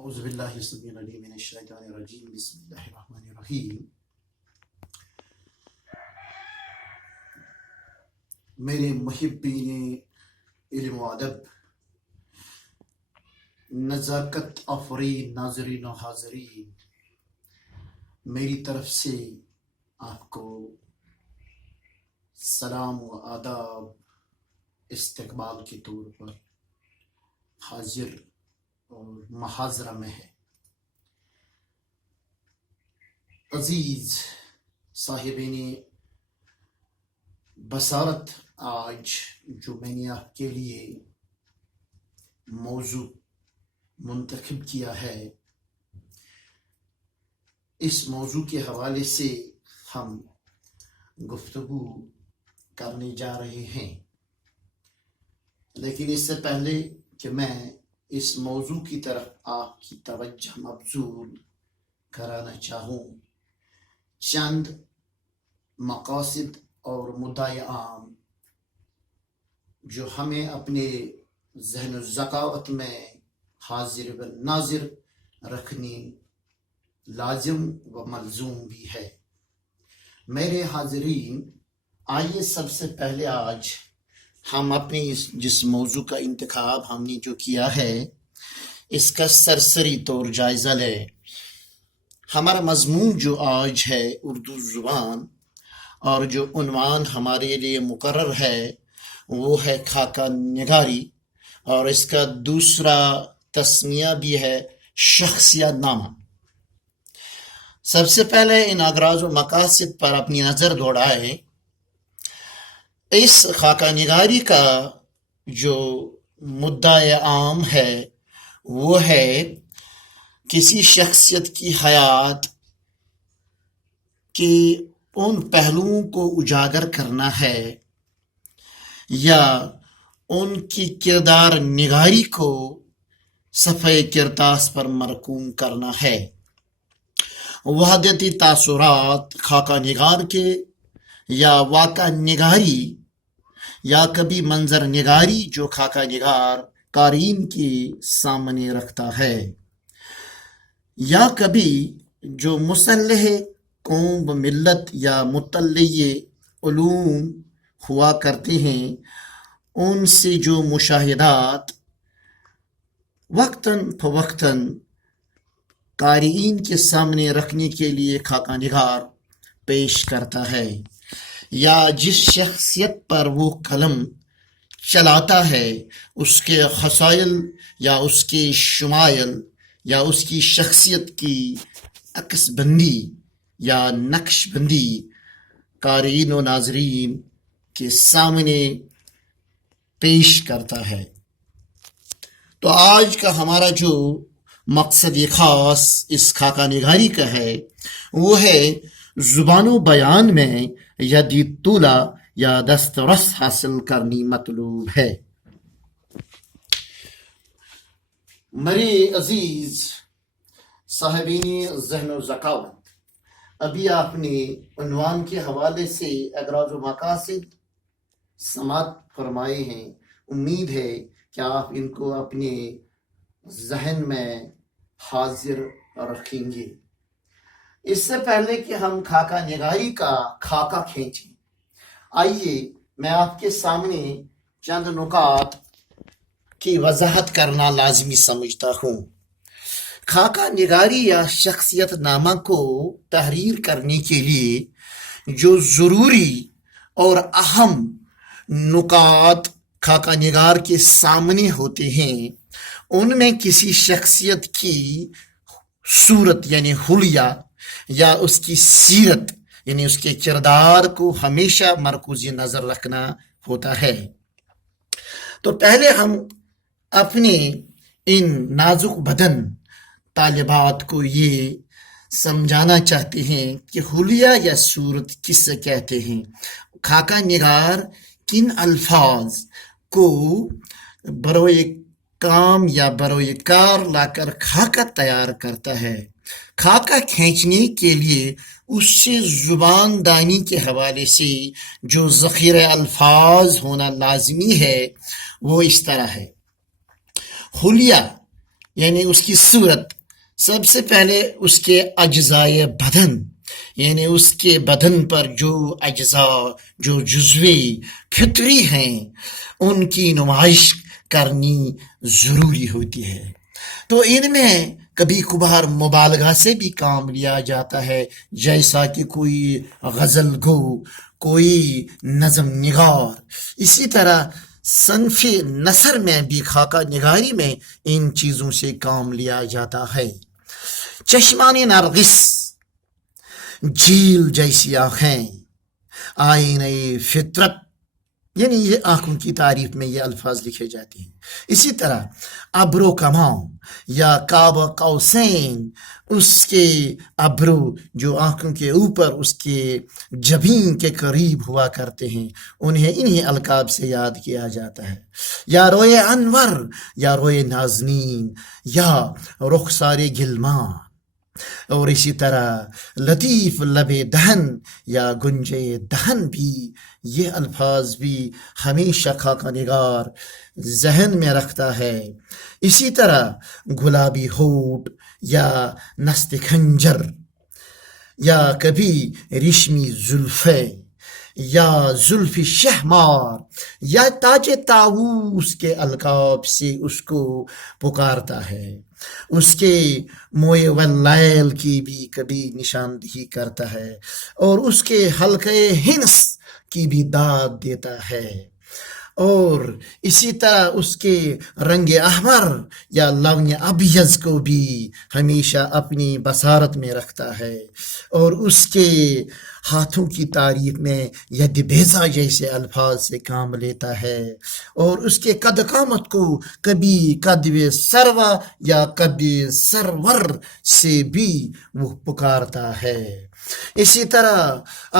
اعوذ باللہ السمیع العلیم من الشیطان الرجیم بسم اللہ الرحمن الرحیم۔ میرے محبین علم و ادب، نزاکت آفرین ناظرین و حاضرین، میری طرف سے آپ کو سلام و آداب استقبال کے طور پر حاضر اور محاضرہ میں ہے۔ عزیز صاحبین بصارت، آج جو میں نے آپ کے لیے موضوع منتخب کیا ہے، اس موضوع کے حوالے سے ہم گفتگو کرنے جا رہے ہیں، لیکن اس سے پہلے کہ میں اس موضوع کی طرف آپ کی توجہ مبذول کرانا چاہوں، چند مقاصد اور مدعی عام جو ہمیں اپنے ذہن و ذکاوت میں حاضر و ناظر رکھنی لازم و ملزوم بھی ہے۔ میرے حاضرین، آئیے سب سے پہلے آج ہم اپنے جس موضوع کا انتخاب ہم نے جو کیا ہے، اس کا سرسری طور جائزہ لیں۔ ہمارا مضمون جو آج ہے اردو زبان، اور جو عنوان ہمارے لیے مقرر ہے وہ ہے خاکہ نگاری، اور اس کا دوسرا تسمیہ بھی ہے شخصیت نامہ۔ سب سے پہلے ان اغراض و مقاصد پر اپنی نظر دوڑائیں۔ اس خاکہ نگاری کا جو مدعا عام ہے وہ ہے کسی شخصیت کی حیات کے ان پہلوؤں کو اجاگر کرنا ہے یا ان کی کردار نگاری کو صفحہ کرتاس پر مرقوم کرنا ہے۔ وحدتی تاثرات خاکہ نگار کے یا واقع نگاری یا کبھی منظر نگاری جو خاکہ نگار قارئین کے سامنے رکھتا ہے، یا کبھی جو مصلح قوم و ملت یا مطلع علوم ہوا کرتے ہیں، ان سے جو مشاہدات وقتاً فوقتاً قارئین کے سامنے رکھنے کے لیے خاکہ نگار پیش کرتا ہے، یا جس شخصیت پر وہ قلم چلاتا ہے اس کے خصائل یا اس کے شمائل یا اس کی شخصیت کی عکس بندی یا نقش بندی قارئین و ناظرین کے سامنے پیش کرتا ہے۔ تو آج کا ہمارا جو مقصد خاص اس خاکہ نگاری کا ہے وہ ہے زبان و بیان میں یدی طولہ یا دسترس حاصل کرنی مطلوب ہے۔ میرے عزیز صاحبین ذہن و ذکاوت، ابھی آپ نے عنوان کے حوالے سے اغراض و مقاصد سماعت فرمائے ہیں۔ امید ہے کہ آپ ان کو اپنے ذہن میں حاضر رکھیں گے۔ اس سے پہلے کہ ہم خاکہ نگاری کا خاکہ کھینچیں، آئیے میں آپ کے سامنے چند نکات کی وضاحت کرنا لازمی سمجھتا ہوں۔ خاکہ نگاری یا شخصیت نامہ کو تحریر کرنے کے لیے جو ضروری اور اہم نکات خاکہ نگار کے سامنے ہوتے ہیں، ان میں کسی شخصیت کی صورت یعنی حلیہ یا اس کی سیرت یعنی اس کے کردار کو ہمیشہ مرکوز نظر رکھنا ہوتا ہے۔ تو پہلے ہم اپنے ان نازک بدن طالبات کو یہ سمجھانا چاہتے ہیں کہ حلیہ یا صورت کس سے کہتے ہیں۔ خاکہ نگار کن الفاظ کو بروئے کام یا بروئے کار لا کر خاکہ تیار کرتا ہے۔ خاکہ کھینچنے کے لیے اس سے زبان دانی کے حوالے سے جو ذخیرہ الفاظ ہونا لازمی ہے وہ اس طرح ہے۔ حلیہ یعنی اس کی صورت، سب سے پہلے اس کے اجزائے بدن، یعنی اس کے بدن پر جو اجزاء، جو جزوی فطری ہیں، ان کی نمائش کرنی ضروری ہوتی ہے۔ تو ان میں کبھی کبھار مبالغہ سے بھی کام لیا جاتا ہے، جیسا کہ کوئی غزل گو، کوئی نظم نگار۔ اسی طرح صنف نثر میں بھی، خاکہ نگاری میں ان چیزوں سے کام لیا جاتا ہے۔ چشمان نرگس، جھیل جیسی آنکھیں، آئینہ فطرت، یعنی یہ آنکھوں کی تعریف میں یہ الفاظ لکھے جاتے ہیں۔ اسی طرح ابرو کماں یا کعبہ قوسین، اس کے ابرو جو آنکھوں کے اوپر اس کے جبین کے قریب ہوا کرتے ہیں، انہیں انہی القاب سے یاد کیا جاتا ہے۔ یا روئے انور، یا روئے نازنین، یا رخسار گلمان، اور اسی طرح لطیف لب دہن یا گنجے دہن بھی، یہ الفاظ بھی ہمیشہ خاکہ نگار ذہن میں رکھتا ہے۔ اسی طرح گلابی ہونٹ یا نست خنجر، یا کبھی ریشمی زلفیں، یا زلف شہمار، یا تاج طاووس کے القاب سے اس کو پکارتا ہے۔ اس کے موئے واللیل کی بھی کبھی نشاندہی کرتا ہے، اور اس کے حلقے ہنس کی بھی داد دیتا ہے، اور اسی طرح اس کے رنگ احمر یا لون ابیض کو بھی ہمیشہ اپنی بصارت میں رکھتا ہے، اور اس کے ہاتھوں کی تعریف میں ید بیضا جیسے الفاظ سے کام لیتا ہے، اور اس کے قد قامت کو کبھی قدو سروا یا کبھی سرور سے بھی وہ پکارتا ہے۔ اسی طرح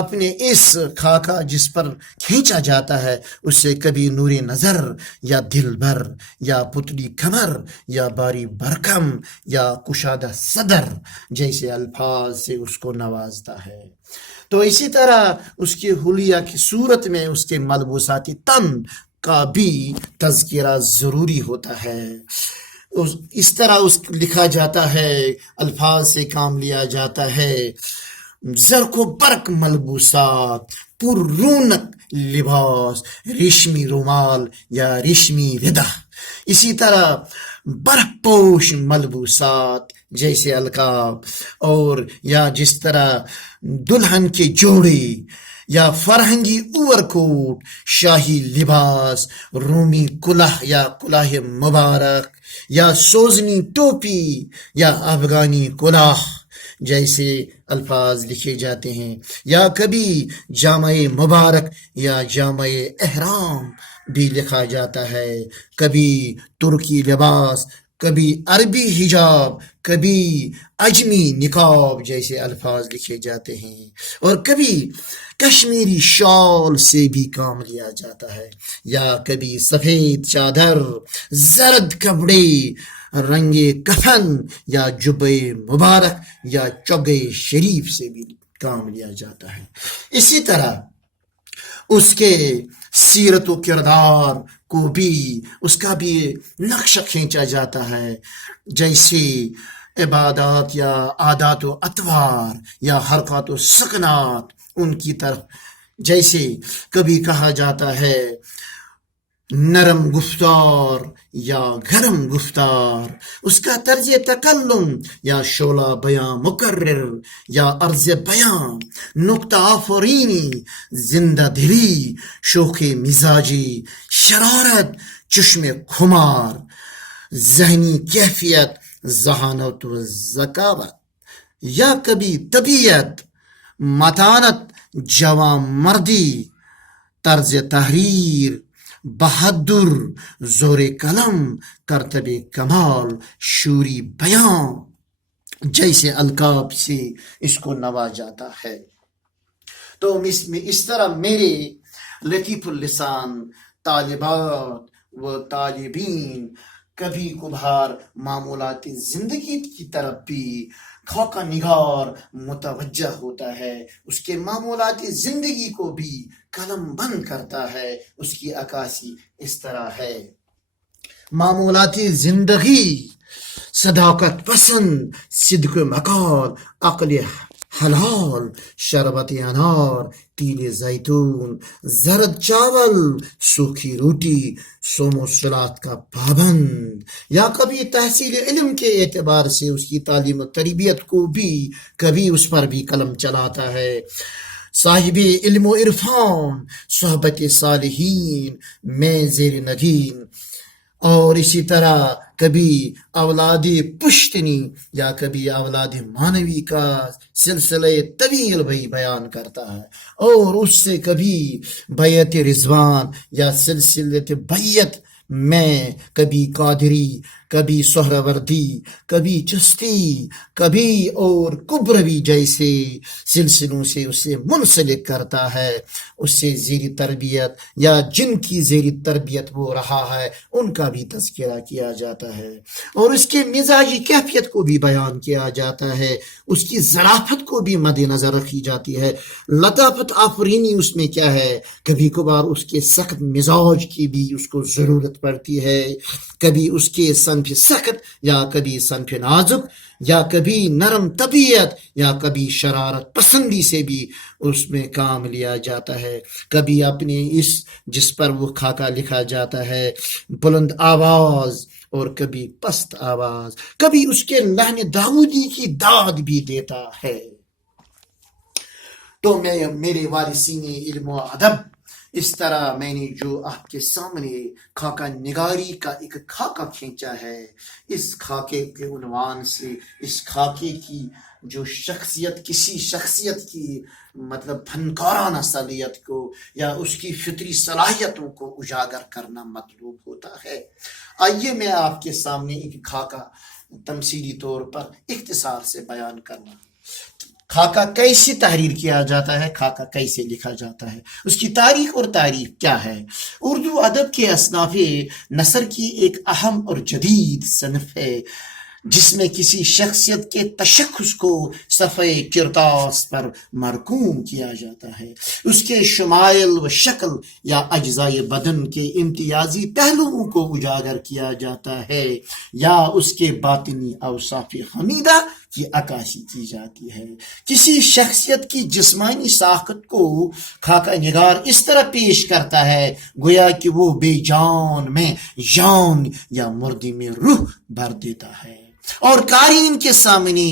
اپنے اس خاکہ جس پر کھینچا جاتا ہے، اس سے کبھی نور نظر یا دل بر یا پتلی کمر یا باری برکم یا کشادہ صدر جیسے الفاظ سے اس کو نوازتا ہے۔ تو اسی طرح اس کے حلیہ کی صورت میں اس کے ملبوسات تن کا بھی تذکرہ ضروری ہوتا ہے۔ اس طرح اس لکھا جاتا ہے، الفاظ سے کام لیا جاتا ہے، زرق و برق ملبوسات، پر رونق لباس، ریشمی رومال یا ریشمی ردہ، اسی طرح برف پوش ملبوسات جیسے القاب، اور یا جس طرح دلہن کے جوڑے یا فرہنگی اوور کوٹ، شاہی لباس، رومی کلہ یا کلاه مبارک، یا سوزنی ٹوپی یا افغانی کلاه جیسے الفاظ لکھے جاتے ہیں، یا کبھی جامع مبارک یا جامع احرام بھی لکھا جاتا ہے، کبھی ترکی لباس، کبھی عربی حجاب، کبھی اجمی نقاب جیسے الفاظ لکھے جاتے ہیں، اور کبھی کشمیری شال سے بھی کام لیا جاتا ہے، یا کبھی سفید چادر، زرد کپڑے، رنگ کفن یا جبے مبارک یا چوگے شریف سے بھی کام لیا جاتا ہے۔ اسی طرح اس کے سیرت و کردار کو بھی، اس کا بھی نقشہ کھینچا جاتا ہے، جیسے عبادات یا عادات و اطوار یا حرکات و سکنات، ان کی طرف جیسے کبھی کہا جاتا ہے نرم گفتار یا گرم گفتار، اس کا طرز تکلم یا شعلہ بیاں مقرر یا عرض بیاں، نقطہ آفرینی، زندہ دلی، شوخ مزاجی، شرارت، چشم خمار، ذہنی کیفیت، ذہانت و ذکاوت، یا کبھی طبیعت، متانت، جوان مردی، طرز تحریر، بہادر، زور قلم، کرتب کمال، شوری بیان جیسے القاب سے اس کو نوازا جاتا ہے۔ تو اس طرح میرے لطیف اللسان طالبات و طالبین کبھی کبھار معمولات زندگی کی طرف بھی خاکہ نگار متوجہ ہوتا ہے، اس کے معمولات زندگی کو بھی قلم بند کرتا ہے۔ اس کی عکاسی اس طرح ہے، معمولات زندگی صداقت پسند، صدق مقال، عقل حلال، شربت انار، تیل زیتون، زرد چاول، سوکھی روٹی، صوم و صلات کا پابند، یا کبھی تحصیل علم کے اعتبار سے اس کی تعلیم و تربیت کو بھی کبھی اس پر بھی قلم چلاتا ہے، صاحب علم و عرفان، صحبت صالحین میں زیر نگین، اور اسی طرح کبھی اولاد پشتنی یا کبھی اولاد مانوی کا سلسلہ طویل بھی بیان کرتا ہے، اور اس سے کبھی بیعت رضوان یا سلسلہ بیعت میں کبھی قادری، کبھی سہروردی، کبھی چستی، کبھی اور کبروی جیسے سلسلوں سے اسے منسلک کرتا ہے، اس سے زیر تربیت یا جن کی زیر تربیت وہ رہا ہے ان کا بھی تذکرہ کیا جاتا ہے، اور اس کے مزاجی کیفیت کو بھی بیان کیا جاتا ہے، اس کی ظرافت کو بھی مد نظر رکھی جاتی ہے، لطافت آفرینی اس میں کیا ہے، کبھی کبھار اس کے سخت مزاج کی بھی اس کو ضرورت پڑتی ہے، کبھی اس کے صنف سخت یا کبھی صنف نازک، یا کبھی نرم طبیعت یا کبھی شرارت پسندی سے بھی اس میں کام لیا جاتا ہے، کبھی اپنے اس جس پر وہ خاکہ لکھا جاتا ہے بلند آواز اور کبھی پست آواز، کبھی اس کے لحن داؤدی کی داد بھی دیتا ہے۔ تو میرے وارثین علم و ادب، اس طرح میں نے جو آپ کے سامنے خاکہ نگاری کا ایک خاکہ کھینچا ہے، اس خاکے کے عنوان سے اس خاکے کی جو شخصیت، کسی شخصیت کی مطلب فنکارانہ صلاحیت کو یا اس کی فطری صلاحیتوں کو اجاگر کرنا مطلوب ہوتا ہے۔ آئیے میں آپ کے سامنے ایک خاکہ تمثیلی طور پر اختصار سے بیان کرنا، خاکہ کیسے تحریر کیا جاتا ہے، خاکہ کیسے لکھا جاتا ہے، اس کی تاریخ اور تعریف کیا ہے۔ اردو ادب کے اصناف نثر کی ایک اہم اور جدید صنف ہے جس میں کسی شخصیت کے تشخص کو صفحہ کرتاس پر مرقوم کیا جاتا ہے، اس کے شمائل و شکل یا اجزائے بدن کے امتیازی پہلوؤں کو اجاگر کیا جاتا ہے، یا اس کے باطنی اوصاف حمیدہ کی عکاسی کی جاتی ہے۔ کسی شخصیت کی جسمانی ساخت کو خاکہ نگار اس طرح پیش کرتا ہے گویا کہ وہ بے جان میں جان یا مردی میں روح بھر دیتا ہے، اور قارئین کے سامنے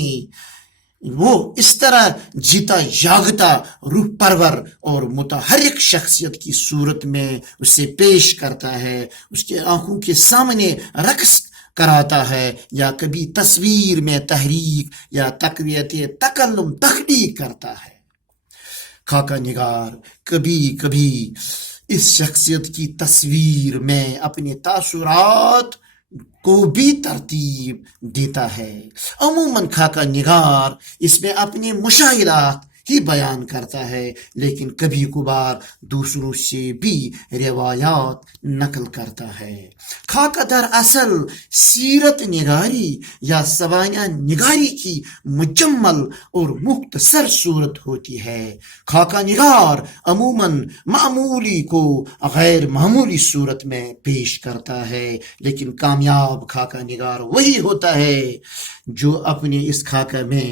وہ اس طرح جیتا جاگتا روح پرور اور متحرک شخصیت کی صورت میں اسے پیش کرتا ہے، اس کے آنکھوں کے سامنے رقص کراتا ہے، یا کبھی تصویر میں تحریک یا تقویت تکلم تخلیق کرتا ہے۔ خاکہ نگار کبھی کبھی اس شخصیت کی تصویر میں اپنے تاثرات کو بھی ترتیب دیتا ہے۔ عموماً خاکہ نگار اس میں اپنے مشاہدات ہی بیان کرتا ہے، لیکن کبھی کبھار دوسروں سے بھی روایات نقل کرتا ہے۔ خاکہ در اصل سیرت نگاری یا سوانح نگاری کی مجمل اور مختصر صورت ہوتی ہے۔ خاکہ نگار عموماً معمولی کو غیر معمولی صورت میں پیش کرتا ہے، لیکن کامیاب خاکہ نگار وہی ہوتا ہے جو اپنے اس خاکہ میں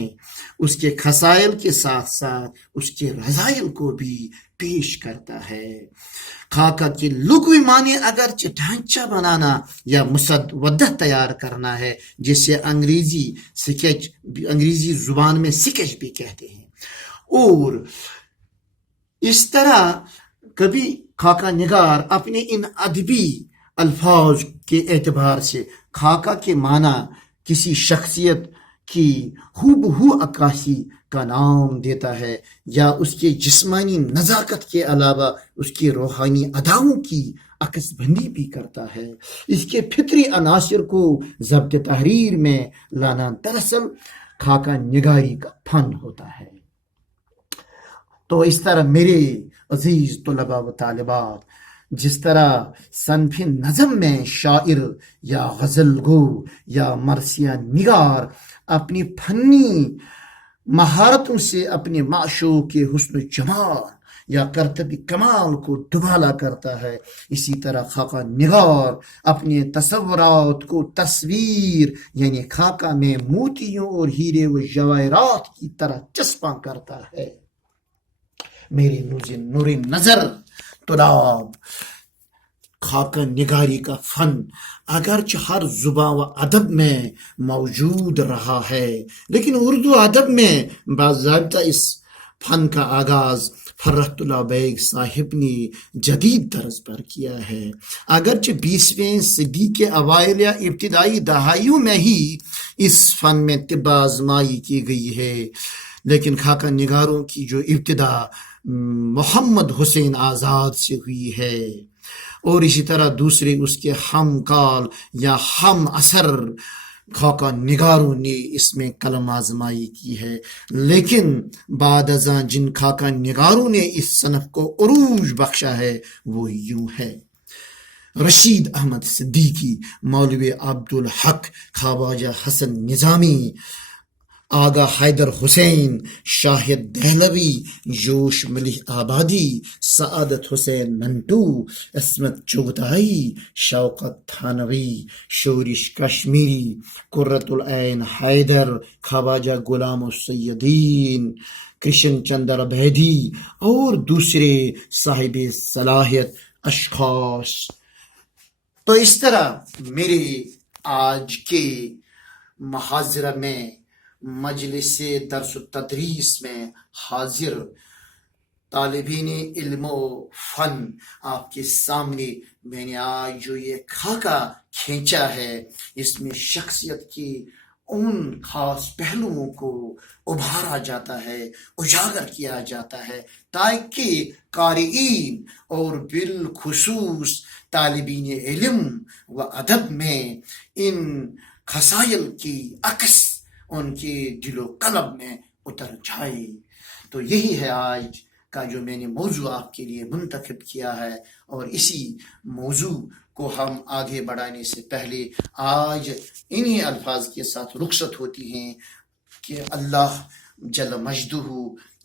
اس کے خصائل کے ساتھ ساتھ اس کے رذائل کو بھی پیش کرتا ہے۔ خاکہ کے لغوی معنی اگرچہ ڈھانچہ بنانا یا مسودہ تیار کرنا ہے، جسے انگریزی زبان میں سکیچ بھی کہتے ہیں، اور اس طرح کبھی خاکہ نگار اپنے ان ادبی الفاظ کے اعتبار سے خاکہ کے معنی کسی شخصیت کی ہو بہو عکاسی کا نام دیتا ہے، یا اس کے جسمانی نزاکت کے علاوہ اس کی روحانی اداؤں کی عکس بندی بھی کرتا ہے۔ اس کے فطری عناصر کو ضبط تحریر میں لانا دراصل خاکہ نگاری کا فن ہوتا ہے۔ تو اس طرح میرے عزیز طلباء و طالبات، جس طرح صنف نظم میں شاعر یا غزل گو یا مرثیہ نگار اپنی فنی مہارتوں سے اپنے معشوق کے حسن و جمال یا کرتب کمال کو دبالا کرتا ہے، اسی طرح خاکہ نگار اپنے تصورات کو تصویر یعنی خاکہ میں موتیوں اور ہیرے و جواہرات کی طرح چسپاں کرتا ہے۔ میری نور نظر طلاب، خاکہ نگاری کا فن اگرچہ ہر زبان و ادب میں موجود رہا ہے، لیکن اردو ادب میں باضابطہ اس فن کا آغاز فرحت اللہ بیگ صاحب نے جدید طرز پر کیا ہے۔ اگرچہ 20ویں صدی کے اوائل یا ابتدائی دہائیوں میں ہی اس فن میں طب آزمائی کی گئی ہے، لیکن خاکہ نگاروں کی جو ابتدا محمد حسین آزاد سے ہوئی ہے، اور اسی طرح دوسرے اس کے ہم کال یا ہم اثر خاکہ نگاروں نے اس میں قلم آزمائی کی ہے، لیکن بعد ازاں جن خاکہ نگاروں نے اس صنف کو عروج بخشا ہے وہ یوں ہے: رشید احمد صدیقی، مولوی عبدالحق، خواجہ حسن نظامی، آغا حیدر حسین، شاہد دہلوی، جوش ملیح آبادی، سعادت حسین منٹو، عصمت چغتائی، شوکت تھانوی، شورش کشمیری، قرۃ العین حیدر، خواجہ غلام السیدین، کرشن چندر بیدی اور دوسرے صاحب صلاحیت اشخاص۔ تو اس طرح میرے آج کے محاضرہ میں، مجلس درس و تدریس میں حاضر طالبین علم و فن، آپ کے سامنے میں نے آج جو یہ خاکہ کھینچا ہے، اس میں شخصیت کی ان خاص پہلوؤں کو ابھارا جاتا ہے، اجاگر کیا جاتا ہے، تاکہ قارئین اور بالخصوص طالبین علم و ادب میں ان خصائل کی عکس ان کے دل و قلب میں اتر جائے۔ تو یہی ہے آج کا جو میں نے موضوع آپ کے لیے منتخب کیا ہے، اور اسی موضوع کو ہم آگے بڑھانے سے پہلے آج انہی الفاظ کے ساتھ رخصت ہوتی ہیں کہ اللہ جل مجدہ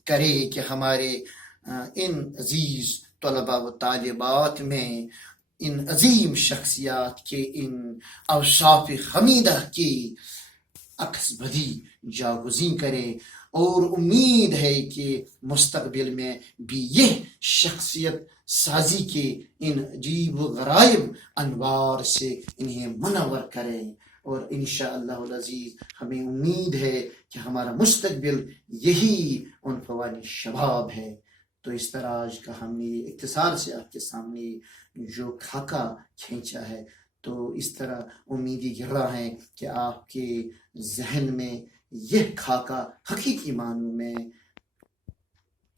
کرے کہ ہمارے ان عزیز طلباء و طالبات میں ان عظیم شخصیات کے ان اوصاف حمیدہ کی عکس بدی جاگزیں کرے، اور امید ہے کہ مستقبل میں بھی یہ شخصیت سازی کے ان عجیب و غرائب انوار سے انہیں منور کرے، اور انشاءاللہ العزیز ہمیں امید ہے کہ ہمارا مستقبل یہی عنفوان شباب ہے۔ تو اس طرح آج کا ہم نے اختصار سے آپ کے سامنے جو خاکہ کھینچا ہے، تو اس طرح امیدی گرہ ہے کہ آپ کے ذہن میں یہ خاکہ حقیقی معنوں میں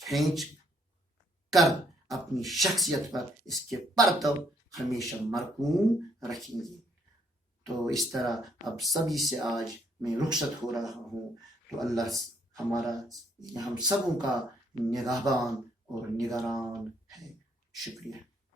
کھینچ کر اپنی شخصیت پر اس کے پرتو ہمیشہ مرقوم رکھیں گے۔ تو اس طرح اب سبھی سے آج میں رخصت ہو رہا ہوں، تو اللہ ہمارا ہم سبوں کا نگہبان اور نگران ہے۔ شکریہ۔